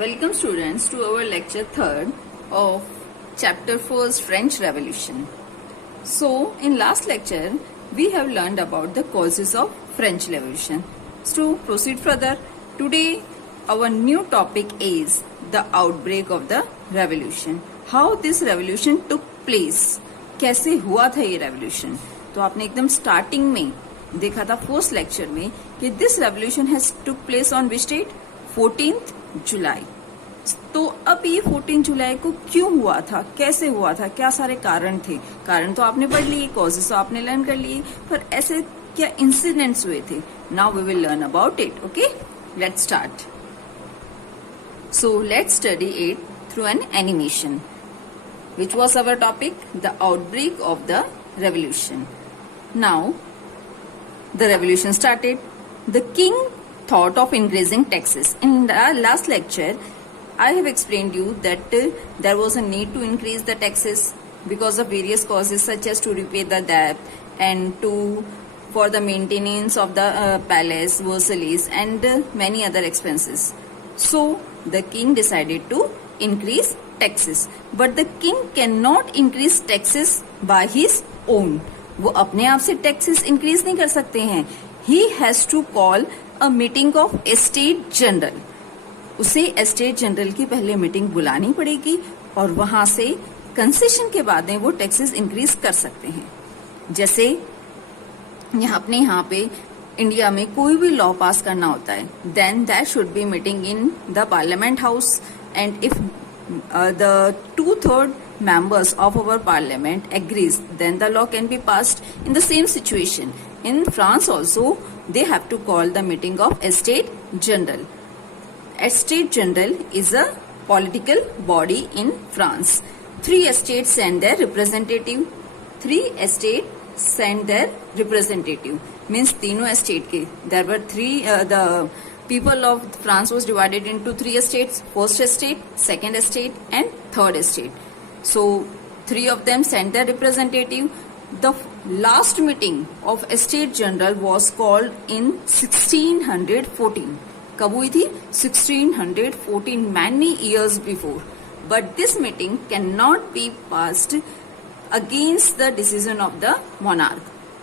Welcome students to our lecture 3rd of chapter 1st French Revolution. So in last lecture we have learned about the causes of French Revolution. So to proceed further, today our new topic is the outbreak of the revolution. How this revolution took place. कैसे हुआ था ये revolution? तो आपने एकदम starting में देखा था फर्स्ट लेक्चर में कि this revolution has took place on which date 14th July. तो अब ये 14 जुलाई को क्यों हुआ था, कैसे हुआ था, क्या सारे कारण थे. कारण तो आपने पढ़ लिए, कॉजेस तो आपने लर्न कर लिए, पर ऐसे क्या इंसिडेंट्स हुए थे. Now we will learn about it. Okay, let's start. So let's study it through an animation. Which was our topic? The outbreak of the revolution. Now, the revolution started. The king thought of increasing taxes. In the last lecture, I have explained you that there was a need to increase the taxes because of various causes such as to repay the debt and for the maintenance of the palace, Versailles and many other expenses. So, the king decided to increase taxes, but the king cannot increase taxes by his own. वो अपने आप से taxes increase नहीं कर सकते हैं. He has to call a meeting of Estate General. उसे Estate General की पहले मीटिंग बुलानी पड़ेगी और वहां से कंसेशन के बाद में वो taxes increase कर सकते हैं. जैसे अपने यहाँ पे इंडिया में कोई भी लॉ पास करना होता है, then there should be meeting in the Parliament House, and if the 2/3 members of our parliament agrees, then the law can be passed. In the same situation in France also, they have to call the meeting of Estate General. Estate General is a political body in France. 3 estates send their representative. 3 estates send their representative. Means तीनों estate के there were 3 the people of France was divided into 3 estates: first estate, second estate, and third estate. So 3 of them sent their representative. The last meeting of Estate General was called in 1614. कब हुई थी? 1614, many years before. But this meeting cannot be passed against the decision of the monarch.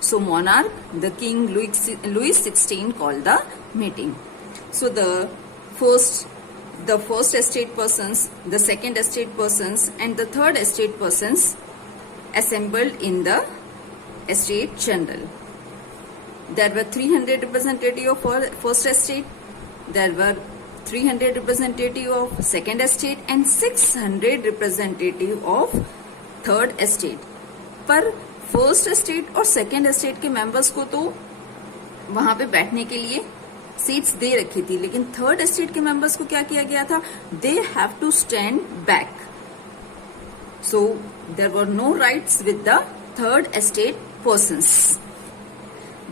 So monarch, the king Louis XVI called the meeting. So the first estate persons, the second estate persons, and the third estate persons assembled in the Estate General. There were 300 representatives of first estate. There were 300 representatives of second estate and 600 representatives of third estate. पर first estate और second estate के members को तो वहां पे बैठने के लिए सीट्स दे रखी थी, लेकिन थर्ड एस्टेट के मेंबर्स को क्या किया गया था? They have to stand back. So there were no rights with the third estate persons.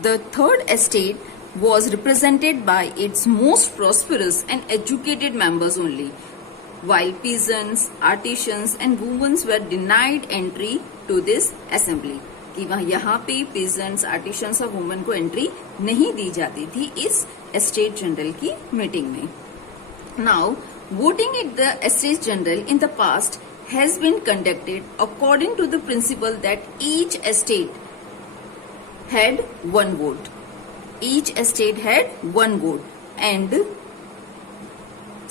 The third estate was represented by its most prosperous and educated members only, while peasants, artisans and women were denied entry to this assembly. कि वहाँ यहाँ पे peasants, artisans और women को entry नहीं दी जाती थी इस एस्टेट जनरल की मीटिंग में. Now, voting at the Estate General in the past has been conducted according to the principle that each estate had one vote. Each estate had one vote, and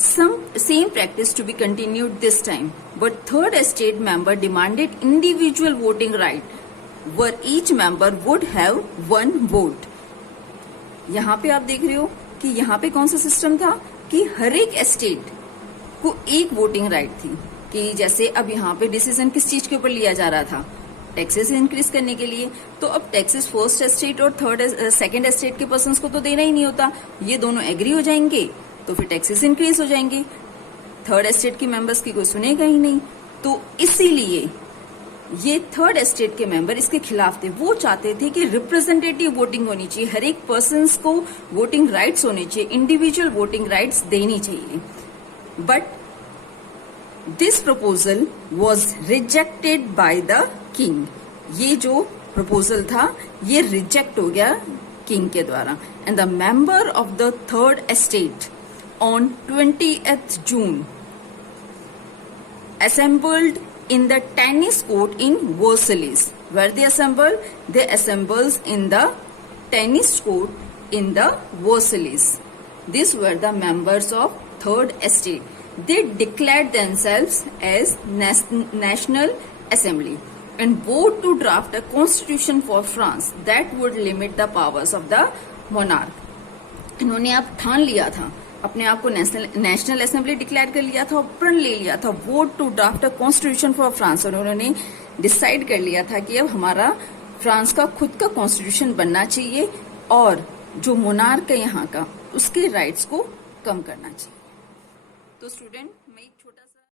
some same practice to be continued this time. But third estate member demanded individual voting right, where each member would have one vote. यहाँ पे आप देख रहे हो कि यहाँ पे कौन सा सिस्टम था कि हर एक एस्टेट को एक वोटिंग राइट थी. कि जैसे अब यहाँ पे डिसीजन किस चीज के ऊपर लिया जा रहा था? टैक्सेस इंक्रीज करने के लिए. तो अब टैक्सेस फर्स्ट एस्टेट और सेकंड एस्टेट के पर्सन्स को तो देना ही नहीं होता. ये दोनों एग्री हो जाएंगे तो फिर टैक्सेस इंक्रीज हो जाएंगे. थर्ड एस्टेट के मेंबर्स की कोई सुनेगा ही नहीं. तो इसीलिए ये थर्ड एस्टेट के मेंबर इसके खिलाफ थे. वो चाहते थे कि रिप्रेजेंटेटिव वोटिंग होनी चाहिए, हर एक पर्सन्स को वोटिंग राइट्स होने चाहिए, इंडिविजुअल वोटिंग राइट्स देनी चाहिए. But this proposal was rejected by the king. ये जो प्रपोजल था ये रिजेक्ट हो गया किंग के द्वारा. And the member of the third estate on 20th June assembled in the tennis court in Versailles. Where they assembled? They assembled in the tennis court in the Versailles. These were the members of Third Estate. They declared themselves as National Assembly and voted to draft a constitution for France that would limit the powers of the monarch. इन्होंने अब ठान लिया था, अपने आप को national assembly declare कर लिया था और प्रण ले लिया था vote to draft a constitution for France, और उन्होंने डिसाइड कर लिया था कि अब हमारा फ्रांस का खुद का कॉन्स्टिट्यूशन बनना चाहिए और जो मोनार्क है यहाँ का उसके राइट्स को कम करना चाहिए. तो स्टूडेंट